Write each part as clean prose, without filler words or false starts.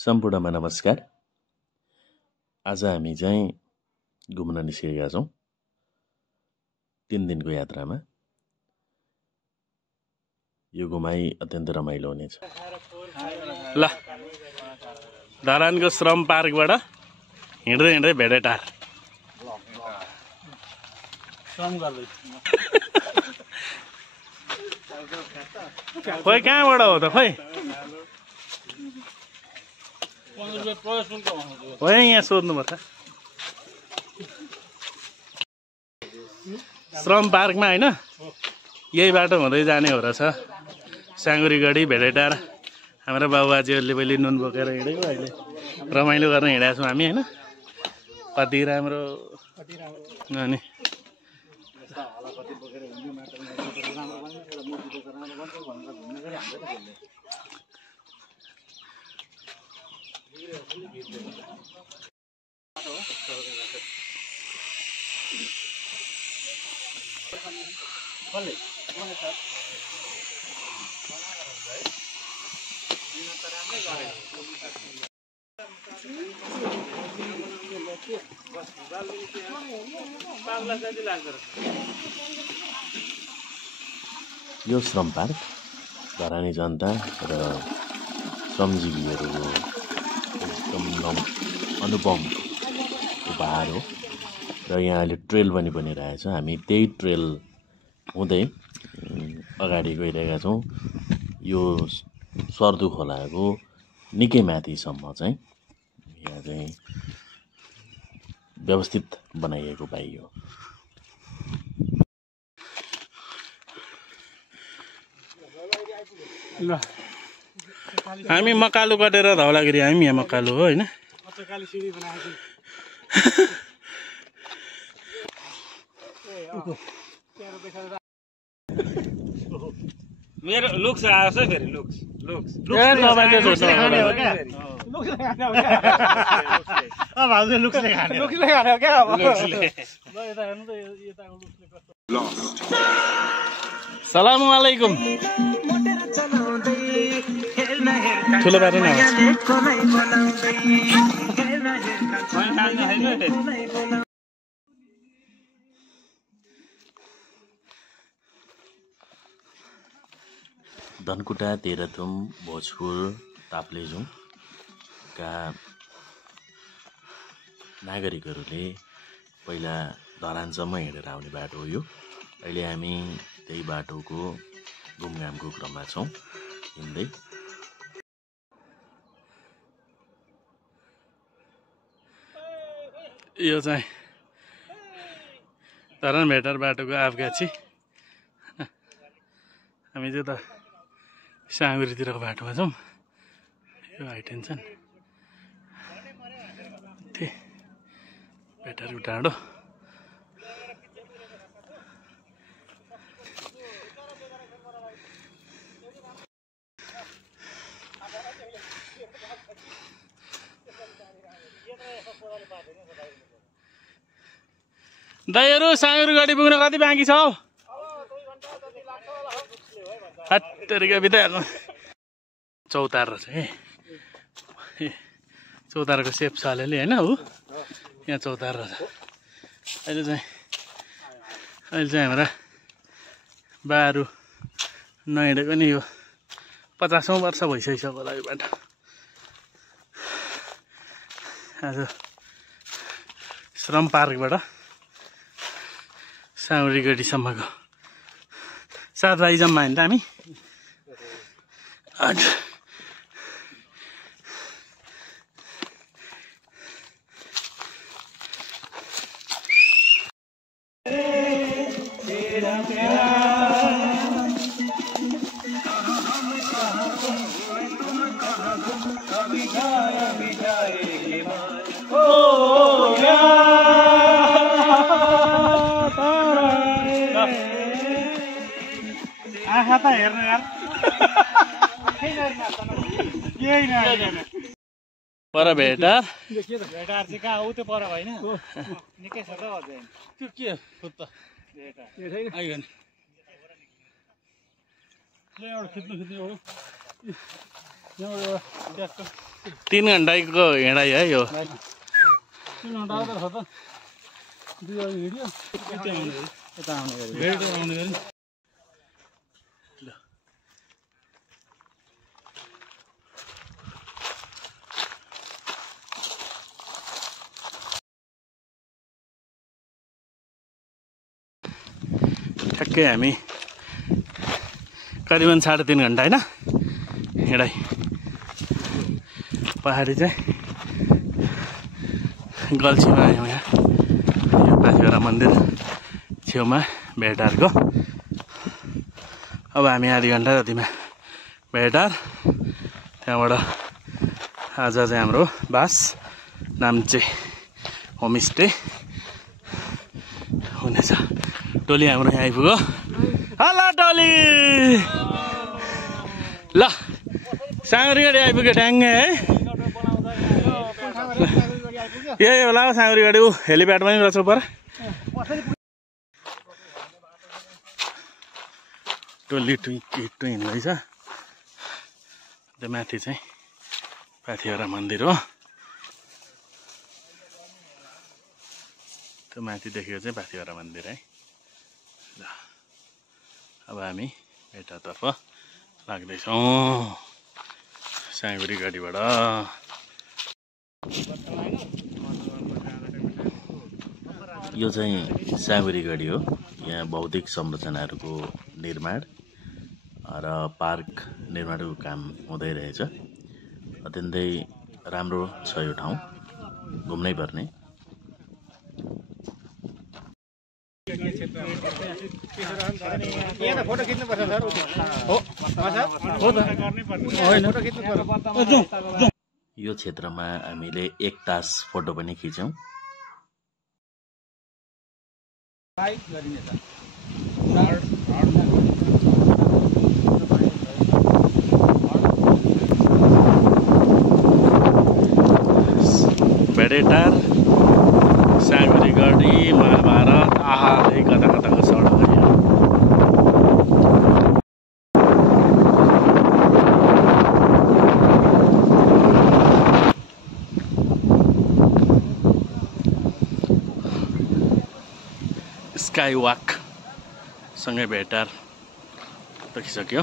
सम्पूर्णमा नमस्कार। आज हामी चाहिँ घुम्न निस्केका छौं 3 दिनको यात्रामा। यो घुमाई अत्यन्त रमाइलो हुनेछ। ल धरानको श्रम पार्कबाट हिँड्दै हिँड्दै भेडेटार श्रम गर्दै खोइ कहाँबाट हो त खोइ यहाँ सोध्नुपर्छ। श्रम पार्कमा होइन यही बाटो हुँदै जाने हो रहेछ। साँगुरीगढी भेडेटार हाम्रो बाबुबाजेहरूले पहिले नुन बोकेर हिँडेको अहिले रमाइलो गर्न हिँडेका छौँ हामी होइन। कति राम्रो अनि यो श्रम पार्क धरानी जनता र श्रमजीवीहरूको एकदम अनुपम उपहार हो र यहाँ अहिले ट्रेल पनि बनिरहेछ। हामी त्यही ट्रेल हुँदै अगाडि गइरहेका छौँ। यो सर्दु खोलाको निकै माथिसम्म चाहिँ यहाँ चाहिँ व्यवस्थित बनाइएको पाइयो। ल हामी मकालु कटेर धौलागिरी हामी यहाँ मकालु हो होइन। मेरो लुक्स आउँछ फेरि लुक्स सलाम अलैकुम। ठुलो बाटो नै धनकुटा, तेह्रथुम, भोजपुर, ताप्लेजुङका नागरिकहरूले पहिला धरानसम्म हिँडेर आउने बाटो हो यो। अहिले हामी त्यही बाटोको घुमघामको क्रममा छौँ हिँड्दै। यो चाहिँ धरान भेटार बाटोको आफगाछी। हामी चाहिँ त साँगुरीतिरको बाटोमा छौँ। यो हाइटेन्सन भेटारको डाँडो। दाइहरू साँगुरीगढी पुग्न कति बाँकी छ हौ? हत्तेरिका बिताएको चौतार रहेछ है। चौतारको सेप छ अलिअलि होइन हो। यहाँ चौतार रहेछ। अहिले चाहिँ हाम्रा बाहरू नहिँडेको नि यो 50औं वर्ष भइसकिसक्यो होला यो बाटो। आज श्रम पार्कबाट साँगुरीगढीसम्मको 7 भाइ जम्मा होइन त हामी। आँखा त हेर्नु यार पर भेटार भेटार चाहिँ कहाँ उ त्यो पर होइन निकै छ त अझै त्यो के खुत्ता भेटार आइगन ल एउटा खिच्नु 3 घन्टाको हिँडाइ है यो। 3 घन्टा त छ त। दुई अघि हिँड्यो यता आउने गरी भेट आउने गरी। ठ्याक्कै हामी करिबन 3.5 घन्टा होइन हिँडाइ। पहाडी चाहिँ गल्छीमा आयौँ यहाँ, यो पाथिभरा मन्दिर छेउमा भेटारको। अब हामी आधी घन्टा जतिमा भेटार, त्यहाँबाट आज चाहिँ हाम्रो बास नाम्चे होमस्टे हुनेछ। टोली हाम्रो यहाँ आइपुग्यो। हेलो टोली, ल साँगुरी गाडी आइपुग्यो ट्याङ्गे है। यही होला हौ साँगुरी गाडी, ऊ हेलिप्याडमा नि रहेछ पर। टोली टुइ हिँड्दैछ। त्यो माथि चाहिँ पाथिभरा मन्दिर हो। त्यो माथि देखेको चाहिँ पाथिभरा मन्दिर है। ल अब हामी भेटातर्फ लाग्दैछौँ साँगुरी गाडीबाट। यो चाहिँ साँगुरी गाडी हो। यहाँ भौतिक संरचनाहरूको निर्माण र पार्क निर्माणको काम हुँदै रहेछ। अत्यन्तै राम्रो छ यो ठाउँ, घुम्नै पर्ने। यो क्षेत्रमा हामीले 1 तास फोटो पनि खिच्यौँ। भेडेटार, साँगुरी गाडी, महाभारत, आहा कता कताको सडक है। स्काई वाक सँगै भेटार देखिसक्यो।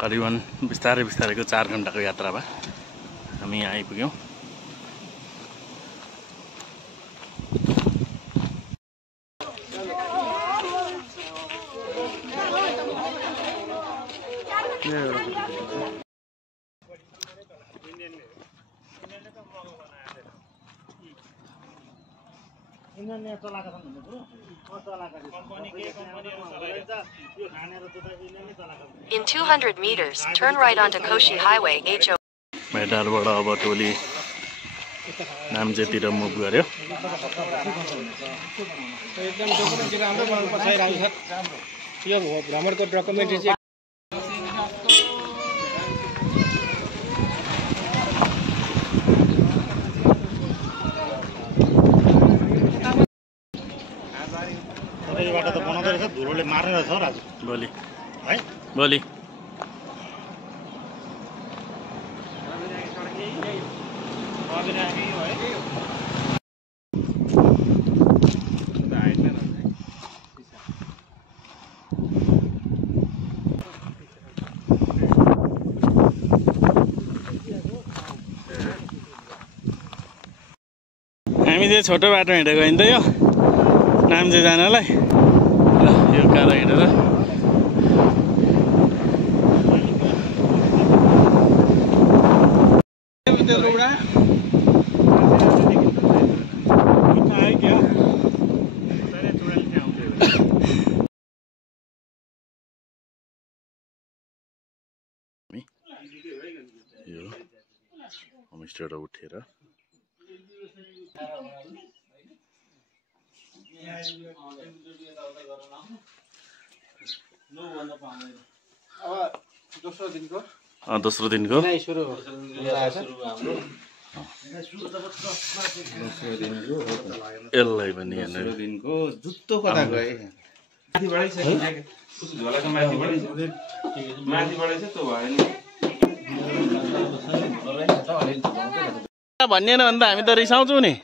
करिबन बिस्तारैको 4 घन्टाको यात्रामा हामी यहाँ आइपुग्यौँ। In 200 meters, turn right onto Koshi Highway HO. भेटारबाट अब टोली नाम्चेतिर मुभ गर्यो। एकदम डकुमेन्ट राम्रो बनाउनुपर्छ है राजु सर। यो भ्रमणको डकुमेन्ट चाहिँ त बनाउँदै रहेछ, धुलोले मार्ने रहेछ हौ राजु। भोलि है भोलि हामी चाहिँ छोटो बाटो हिँडेको होइन त यो नाम्चे जानलाई। ल यो कालो हिँडेर यो होमस्टेबाट उठेर दोस्रो दिनको यसलाई पनि जुत्तो कता गए भन्ने भन्दा हामी त रिसाउँछौँ नि।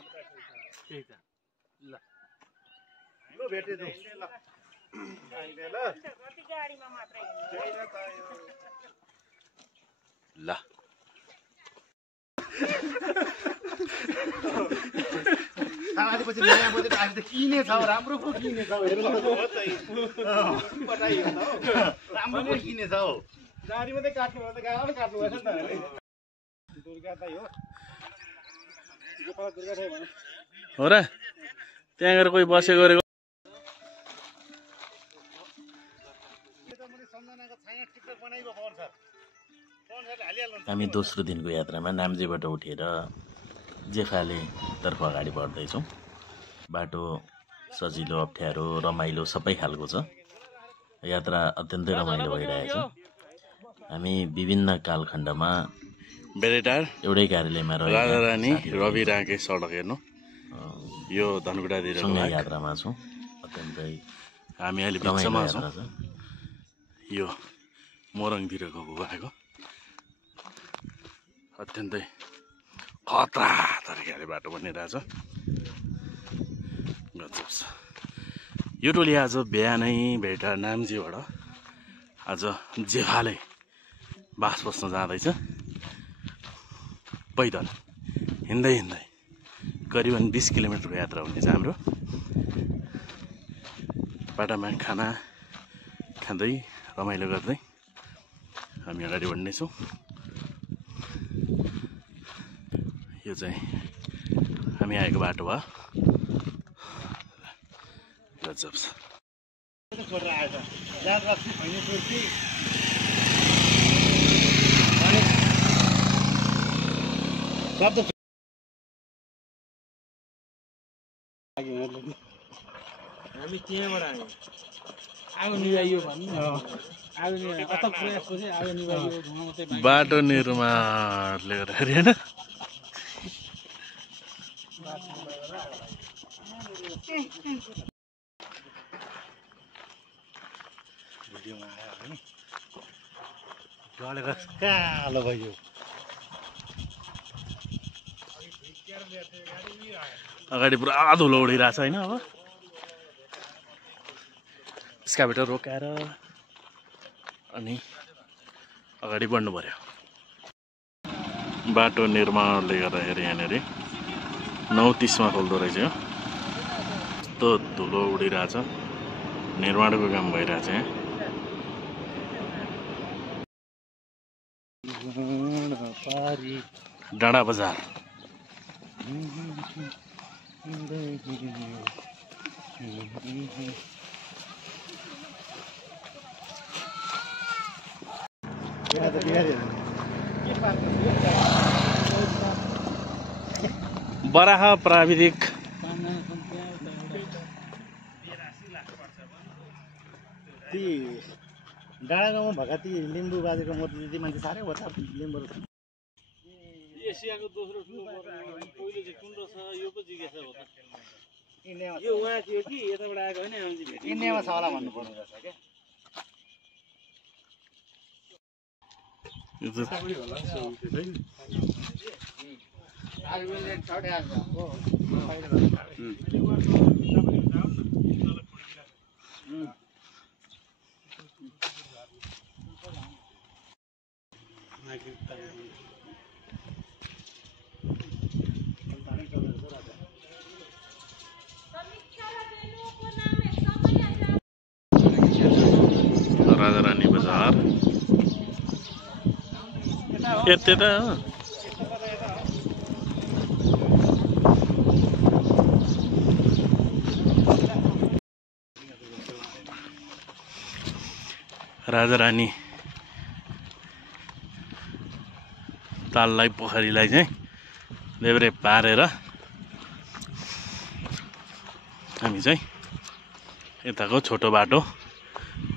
ल हो र त्यहाँ गएर कोही बसेको गरेको हामी दोस्रो दिनको यात्रामा नाम्चीबाट उठेर जेफाले तर्फ अगाडि बढ्दैछौँ। बाटो सजिलो अप्ठ्यारो रमाइलो सबै खालको छ। यात्रा अत्यन्तै रमाइलो भइरहेछ। हामी विभिन्न कालखण्डमा बेलेटार एउटै कार्यालयमा राजा रानी रवि राके सडक हेर्नु यो धनकुटातिर सँगै यात्रामा छौँ। अत्यन्तै हामी अहिले रमाइलो बिचमा यात्रा छौँ। छ। यो मोरङतिरको भूभाग हो। अत्यन्तै खतरा तरिकाले बाटो बनिरहेछ। गजब छ। यो टोली आज बिहानै भेटा नाम्चीबाट आज जेफाले बास बस्न जाँदैछ। पैदल हिँड्दै हिँड्दै करिबन 20 किलोमिटरको यात्रा हुनेछ हाम्रो। बाटामा खाना खाँदै रमाइलो गर्दै हामी अगाडि बढ्नेछौँ। यो चाहिँ हामी आएको बाटो भयो। गजब छ। हामी त्यहाँबाट आयौँ। आगो निभाइयो भन्नु आगो निभाइयो अत प्रयासपछि आगो निभाइयो धुवा मात्रै बाँकी। बाटो निर्माणले गर्दाखेरि होइन जलेर कालो भयो। अगाडि पुरा धुलो उडिरहेछ होइन। अब स्काभेटर रोकाएर अनि अगाडि बढ्नु पर्यो। बाटो निर्माणले गर्दाखेरि यहाँनिर 9:30मा खोल्दो रहेछ। यस्तो धुलो उडिरहेछ। निर्माणको काम भइरहेछ यहाँ। डाँडा बजार बराह प्राविधिक डाँडा गाउँमा भएका ती लिम्बू बाजेको मूर्ति ती मान्छे साह्रै हो त लिम्बू। एसियाको दोस्रो ठुलो पहिलो चाहिँ कुन रहेछ यो पो जिज्ञासा हो त। यो उहाँ थियो कि यताबाट आएको होइन इन्डियामा छ होला भन्नु पर्ने रहेछ क्या। राजा रानी बजार यतै त हो। राजा रानी ताललाई पोखरीलाई चाहिँ देब्रे पारेर हामी चाहिँ यताको छोटो बाटो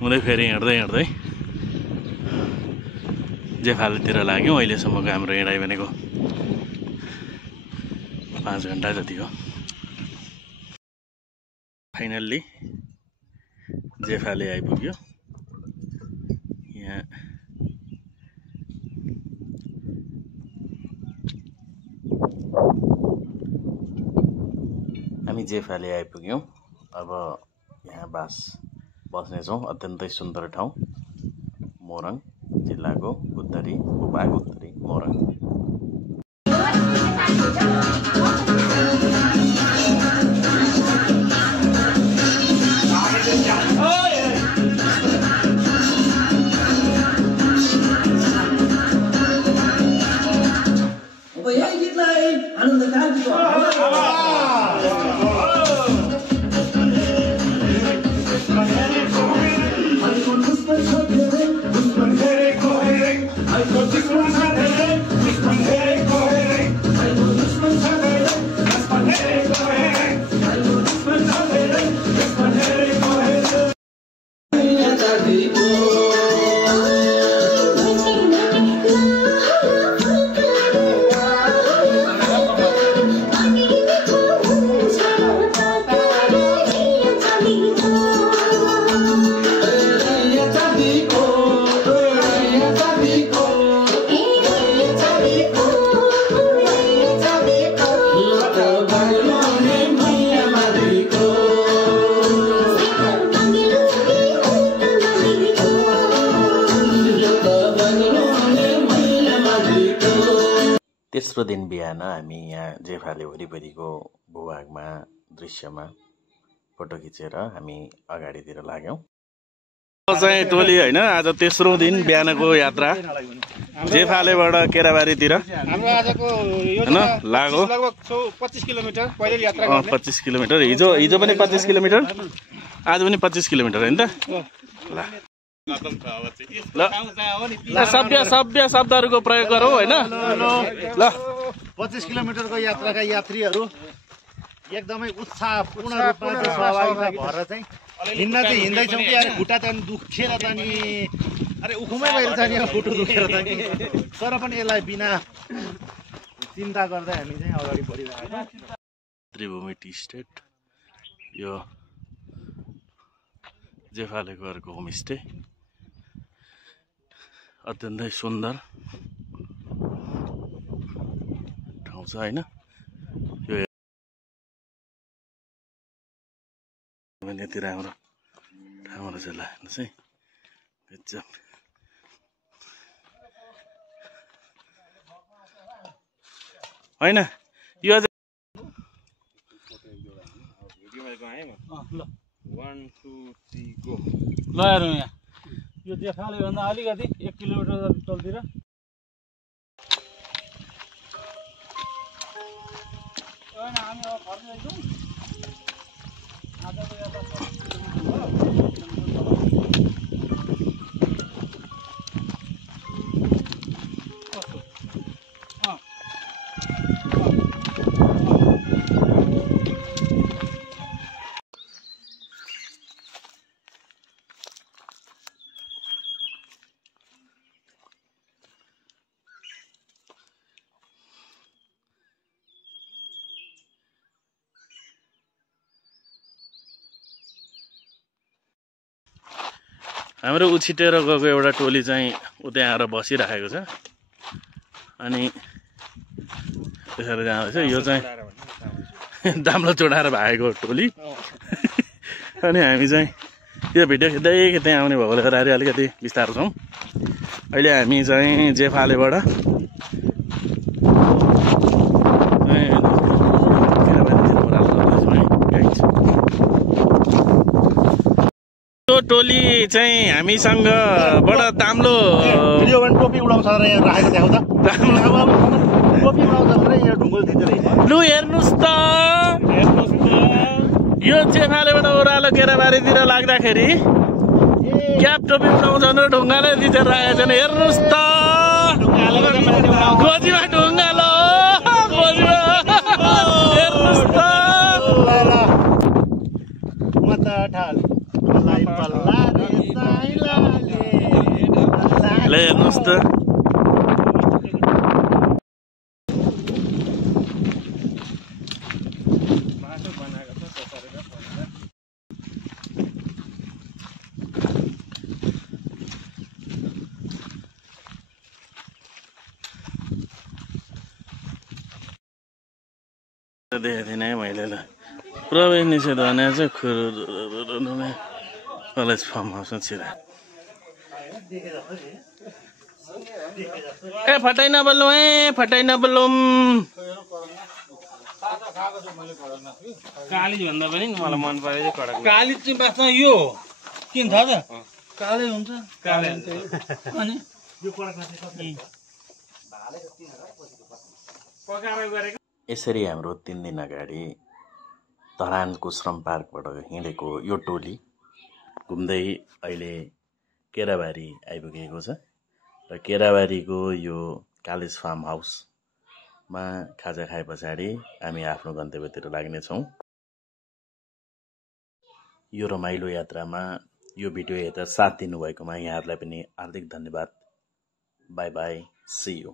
हुँदै फेरि हिँड्दै हिँड्दै जेफालतिर लाग्यौँ। अहिलेसम्मको हाम्रो हिँडाइ भनेको 5 घन्टा जति हो। फाइनल्ली जेफाले आइपुग्यो। यहाँ हामी जेफाले आइपुग्यौँ। अब यहाँ बस्नेछौँ। अत्यन्तै सुन्दर ठाउँ मोरङ जिल्लाको उत्तरी भूभाग उत्तरी मोरङ। तेस्रो दिन बिहान हामी यहाँ जेफाले वरिपरिको भूभागमा दृश्यमा फोटो खिचेर हामी अगाडितिर लाग्यौँ। चाहिँ टोली होइन, आज तेस्रो दिन बिहानको यात्रा जेफालेबाट केराबारीतिर हाम्रो आजको होइन लाग्यो। लगभग 25 किलोमिटर पैदल यात्रा गर्ने। 25 किलोमिटर। हिजो पनि 25 किलोमिटर, आज पनि 25 किलोमिटर होइन त। ल सभ्य शब्दहरूको प्रयोग गरौँ होइन। ल 25 किलोमिटरको यात्राका यात्रीहरू एकदमै उत्साहपूर्ण रूपमा सहभागिता भएर चाहिँ हिँड्न चाहिँ हिँड्दैछौँ कि अरे खुट्टा त दुखेर त नि अरे उखुमै गएर चाहिँ खुट्टो दुखेर त नि, तर पनि यसलाई बिना चिन्ता गर्दै हामी चाहिँ अगाडि बढिरहेको छौँ। त्रिभूमि टी स्टेट यो जेफालेको अर्को होमस्टे अत्यन्तै सुन्दर ठाउँ छ होइन। यो यति राम्रो ठाउँ रहेछ। ल हेर्नुहोस् है, गजब। होइन यो ल 1 2 3 गो। ल हेरौँ यहाँ यो जेफाले भन्दा अलिकति 1 किलोमिटर जति तलतिर हामी अब फर्किँदैछौँ। आजको यात्रा हाम्रो उछिटेर गएको एउटा टोली चाहिँ उतै आएर बसिरहेको छ अनि त्यसरी जाँदैछ। यो चाहिँ दाम्लो चोडाएर भागेको टोली अनि हामी चाहिँ यो भिडियो खिच्दै आउने भएकोले गर्दाखेरि अलिकति बिस्तारो छौँ। अहिले हामी चाहिँ जेफालेबाट यो टोली चाहिँ हामीसँग बडा दाम्लो भिडियो भने टोपी उडाउँछ र यहाँ राखेको देखाउँछ। टोपी उडाउँछ भने यहाँ ढुङ्गो थिचेर हिँड्छ। लु हेर्नुहोस् त, यो जेफालेबाट ओह्रालो केराबारीतिर लाग्दाखेरि क्याप टोपी उडाउँछ भनेर ढुङ्गाले थिचेर राखेको छैन। हेर्नुहोस् त, गोजीमा ढुङ्गालो, गोजीमा हेर्नुहोस् त। ल हेर्नुहोस् त, देखेको थिइनँ है मैले ल प्रवेश निषेध भने चाहिँ कलेज फार्म हाउसमा छिरा ए फटाइ नबोल्नु कालिज भन्दा पनि मलाई मन परेको कडक कालिज चाहिँ बाँच्न यो किन थाहा छ कालै हुन्छ अनि यसरी हाम्रो 3 दिन अगाडि धरानको श्रम पार्कबाट हिँडेको यो टोली घुम्दै अहिले केराबारी आइपुगेको छ र केराबारीको यो कालेज फार्म हाउसमा खाजा खाए पछाडि हामी आफ्नो गन्तव्यतिर लाग्नेछौँ। यो रमाइलो यात्रामा यो भिडियो हेरेर साथ दिनुभएकोमा यहाँहरूलाई पनि हार्दिक धन्यवाद। Bye bye, see you.